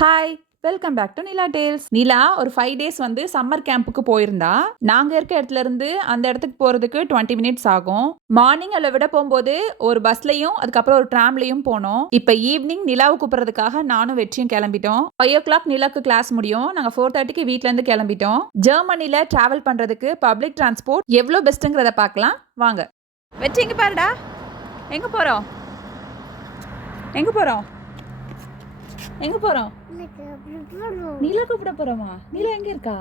Hi welcome back to Nila tales Nila ஒரு five days வந்து summer கேம்புக்கு போயிருந்தா நாங்க இருக்க இடத்துல இருந்து அந்த இடத்துக்கு போறதுக்கு டுவெண்ட்டி மினிட்ஸ் ஆகும். மார்னிங் அதில் விட போகும்போது ஒரு பஸ்லையும் அதுக்கப்புறம் ஒரு ட்ராம்லையும் போனோம். இப்போ ஈவினிங் நிலாவை கூப்பிடுறதுக்காக நானும் வெற்றியும் கிளம்பிட்டோம். ஃபைவ் ஓ கிளாக் நிலாக்கு கிளாஸ் முடியும். நாங்கள் ஃபோர் தேர்ட்டிக்கு வீட்டிலேருந்து கிளம்பிட்டோம். ஜெர்மனியில் டிராவல் பண்ணுறதுக்கு பப்ளிக் டிரான்ஸ்போர்ட் எவ்வளோ பெஸ்ட்டுங்கிறத பார்க்கலாம். வாங்க. வெற்றி எங்கே பாருடா. எங்கே போகிறோம் எங்கே போகிறோம் எங்க போறோம்? நீலா கூப்பிட போறோமா? நீலா எங்க இருக்கா?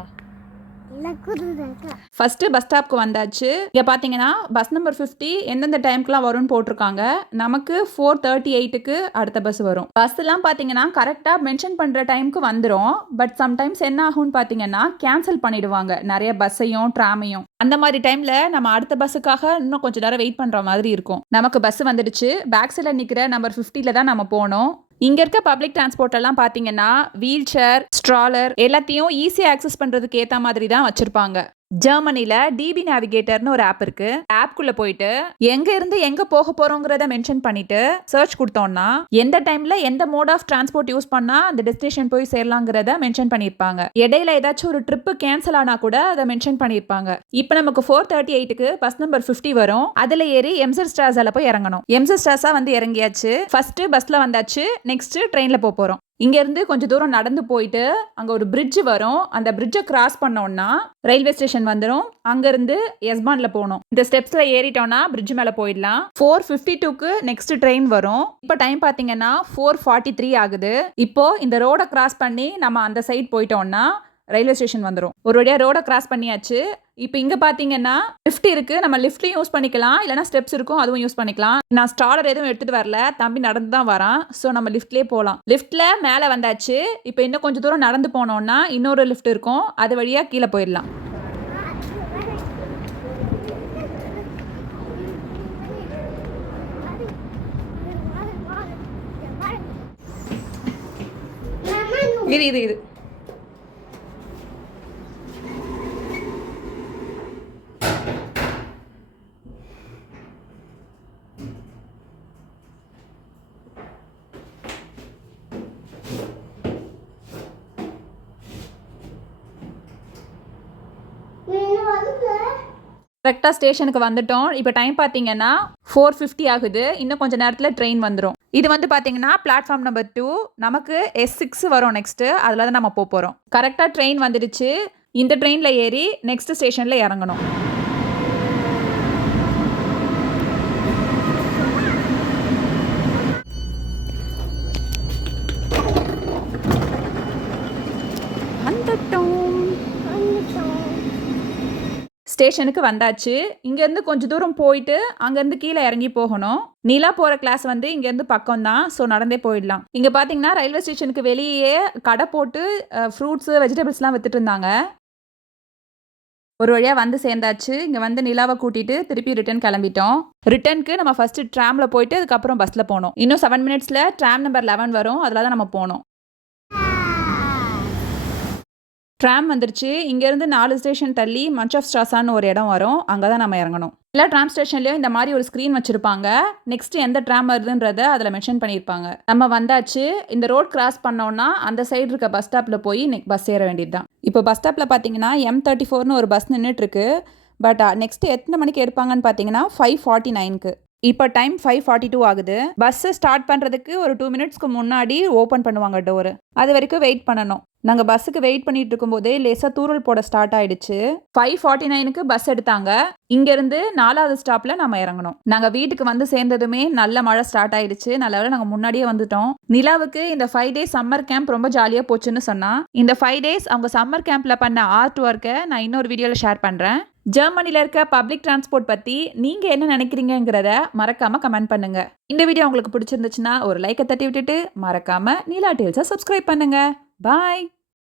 ஃபர்ஸ்ட் பஸ் ஸ்டாப்க்கு வந்தாச்சு. இங்க பாத்தீங்கன்னா பஸ் நம்பர் 50 எந்தெந்த டைம்க்குலாம் வரும்னு போட்டிருக்காங்க. நமக்கு ஃபோர் தேர்ட்டி எயிட்டுக்கு அடுத்த பஸ் வரும். பஸ் எல்லாம் பாத்தீங்கன்னா கரெக்டா மென்ஷன் பண்ற டைம்க்கு வந்துடும் பட் சம்டைம்ஸ் என்ன ஆகும்னு பாத்தீங்கன்னா கேன்சல் பண்ணிடுவாங்க. நிறைய பஸ்ஸையும் ட்ராமையும் அந்த மாதிரி டைம்ல நம்ம அடுத்த பஸ்ஸுக்காக இன்னும் கொஞ்சம் நேரம் வெயிட் பண்ற மாதிரி இருக்கும். நமக்கு பஸ் வந்துடுச்சு. பேக் சைடில் நிக்கிற நம்பர் 50ல தான் நம்ம போனோம். இங்க இருக்க பப்ளிக் டிரான்ஸ்போர்ட் எல்லாம் பாத்தீங்கன்னா வீல் சேர் ஸ்ட்ராலர் எல்லாத்தையும் ஈஸியா ஆக்சஸ் பண்றதுக்கு ஏத்த மாதிரி தான் வச்சிருப்பாங்க. ஜெர்மனில டிபி நேவிகேட்டர்னு ஒரு ஆப் இருக்கு. ஆப்குள்ள போயிட்டு எங்க இருந்து எங்க போக போறோங்கிறத மென்ஷன் பண்ணிட்டு சர்ச் கொடுத்தோம்னா எந்த டைம்ல எந்த மோட் ஆஃப் டிரான்ஸ்போர்ட் யூஸ் பண்ணா அந்த டெஸ்டினேஷன் போய் சேரலாங்கிறத மென்ஷன் பண்ணிருப்பாங்க இடையில ஏதாச்சும் ஒரு ட்ரிப்பு கேன்சல் ஆனா கூட அதை மென்ஷன் பண்ணிருப்பாங்க இப்போ நமக்கு ஃபோர் தேர்ட்டி எயிட்டுக்கு பஸ் நம்பர் 50 வரும். அதுல ஏறி எம்சர் ஸ்டாஸால போய் இறங்கணும். எம்சர் ஸ்டாஸா வந்து இறங்கியாச்சு. ஃபர்ஸ்ட் பஸ்ல வந்தாச்சு. நெக்ஸ்ட் ட்ரெயின்ல போக போறோம். இங்கேருந்து கொஞ்சம் தூரம் நடந்து போயிட்டு அங்கே ஒரு பிரிட்ஜ் வரும். அந்த பிரிட்ஜை கிராஸ் பண்ணோன்னா ரயில்வே ஸ்டேஷன் வந்துடும் அங்கேருந்து எஸ்பான்ல போகணும். இந்த ஸ்டெப்ஸில் ஏறிட்டோன்னா பிரிட்ஜ் மேலே போயிடலாம். ஃபோர் ஃபிஃப்டி டூக்கு நெக்ஸ்ட் ட்ரெயின் வரும். இப்போ டைம் பார்த்தீங்கன்னா ஃபோர் ஃபார்ட்டி த்ரீ ஆகுது. இப்போ இந்த ரோடை கிராஸ் பண்ணி நம்ம அந்த சைட் போயிட்டோம்னா ரயில்வே ஸ்டேஷன் வந்துடும் ஒரு வழியாக ரோடை கிராஸ் பண்ணியாச்சு. இப்போ இங்கே பார்த்தீங்கன்னா லிஃப்ட் இருக்குது நம்ம லிஃப்ட்லையும் யூஸ் பண்ணிக்கலாம். இல்லைனா ஸ்டெப்ஸ் இருக்கும். அதுவும் யூஸ் பண்ணிக்கலாம். நான் ஸ்டாலர் எதுவும் எடுத்துகிட்டு வரல. தம்பி நடந்து தான் வரான். ஸோ நம்ம லிஃப்ட்லேயே போகலாம் லிஃப்ட்டில் மேலே வந்தாச்சு. இப்போ இன்னும் கொஞ்சம் தூரம் நடந்து போனோம்னா இன்னொரு லிஃப்ட் இருக்கும். அது வழியாக கீழே போயிடலாம். இது இது இது. கரெக்டாக ஸ்டேஷனுக்கு வந்துட்டோம். இப்போ டைம் பார்த்தீங்கன்னா ஃபோர் ஃபிஃப்டி ஆகுது. இன்னும் கொஞ்சம் நேரத்தில் ட்ரெயின் வந்துடும் இது வந்து பார்த்தீங்கன்னா பிளாட்ஃபார்ம் நம்பர் டூ நமக்கு எஸ் சிக்ஸ் வரும் நெக்ஸ்ட்டு அதில் தான் நம்ம போக போகிறோம் கரெக்டாக ட்ரெயின் வந்துடுச்சு. இந்த ட்ரெயினில் ஏறி நெக்ஸ்ட் ஸ்டேஷனில் இறங்கணும். வந்துட்டோம். வந்துட்டோம். ஸ்டேஷனுக்கு வந்தாச்சு. இங்கேருந்து கொஞ்சம் தூரம் போயிட்டு அங்கேருந்து கீழே இறங்கி போகணும். நீலா போகிற கிளாஸ் வந்து இங்கேருந்து பக்கம் தான் ஸோ நடந்தே போயிடலாம். இங்கே பார்த்தீங்கன்னா ரயில்வே ஸ்டேஷனுக்கு வெளியே கடை போட்டு ஃப்ரூட்ஸு வெஜிடபிள்ஸ்லாம் வித்துட்டு இருந்தாங்க. ஒரு வழியாக வந்து சேர்ந்தாச்சு. இங்கே வந்து நிலாவை கூட்டிட்டு திருப்பி ரிட்டன் கிளம்பிட்டோம். ரிட்டனுக்கு நம்ம ஃபஸ்ட்டு ட்ராமில் போயிட்டு அதுக்கப்புறம் பஸ்ஸில் போனோம். இன்னும் செவன் மினிட்ஸில் ட்ராம் நம்பர் லெவன் வரும். அதில் தான் நம்ம போனோம். ட்ராம் வந்துருச்சு. இங்கேருந்து நாலு ஸ்டேஷன் தள்ளி மச் ஆஃப் ஸ்ட்ராஸான்னு ஒரு இடம் வரும். அங்கே தான் நம்ம இறங்கணும். எல்லா ட்ராம் ஸ்டேஷன்லேயும் இந்த மாதிரி ஒரு ஸ்க்ரீன் வச்சுருப்பாங்க. நெக்ஸ்ட் எந்த ட்ராம் வருதுன்றத அதில் மென்ஷன் பண்ணியிருப்பாங்க நம்ம வந்தாச்சு. இந்த ரோட் கிராஸ் பண்ணோன்னா அந்த சைடு இருக்க பஸ் ஸ்டாப்பில் போய் நெக் பஸ் ஏற வேண்டியது தான் இப்போ பஸ் ஸ்டாப்பில் பார்த்தீங்கன்னா எம் தேர்ட்டி ஃபோர்னு ஒரு பஸ் நின்றுட்டுருக்கு பட் நெக்ஸ்ட் uh, எத்தனை மணிக்கு எடுப்பாங்கன்னு பார்த்தீங்கன்னா ஃபைவ் ஃபார்ட்டி நைனுக்கு இப்போ டைம் ஃபைவ் ஃபார்ட்டி டூ ஆகுது. பஸ்ஸு ஸ்டார்ட் பண்ணுறதுக்கு ஒரு டூ மினிட்ஸ்க்கு முன்னாடி ஓப்பன் பண்ணுவாங்க டோரு அது வரைக்கும் வெயிட் பண்ணணும். நாங்கள் பஸ்ஸுக்கு வெயிட் பண்ணிட்டு இருக்கும்போதே லேசாக தூரல் போட ஸ்டார்ட் ஆயிடுச்சு. ஃபைவ் ஃபார்ட்டி நைனுக்கு பஸ் எடுத்தாங்க. இங்கேருந்து நாலாவது ஸ்டாப்பில் நம்ம இறங்கணும். நாங்கள் வீட்டுக்கு வந்து சேர்ந்ததுமே நல்ல மழை ஸ்டார்ட் ஆயிடுச்சு. நல்ல நாங்கள் முன்னாடியே வந்துட்டோம். நிலாவுக்கு இந்த ஃபைவ் டேஸ் சம்மர் கேம்ப் ரொம்ப ஜாலியாக போச்சுன்னு சொன்னால் இந்த ஃபைவ் டேஸ் அவங்க சம்மர் கேம்ப்பில் பண்ண ஆர்ட் ஒர்க்கை நான் இன்னொரு வீடியோவில் ஷேர் பண்ணுறேன் ஜெர்மனியில் இருக்க பப்ளிக் டிரான்ஸ்போர்ட் பற்றி நீங்கள் என்ன நினைக்கிறீங்கிறத மறக்காமல் கமெண்ட் பண்ணுங்க. இந்த வீடியோ உங்களுக்கு பிடிச்சிருந்துச்சுன்னா ஒரு லைக்கை தட்டி விட்டுட்டு மறக்காமல் நீலா டீல்ஸை சப்ஸ்கிரைப் பண்ணுங்கள் பாய்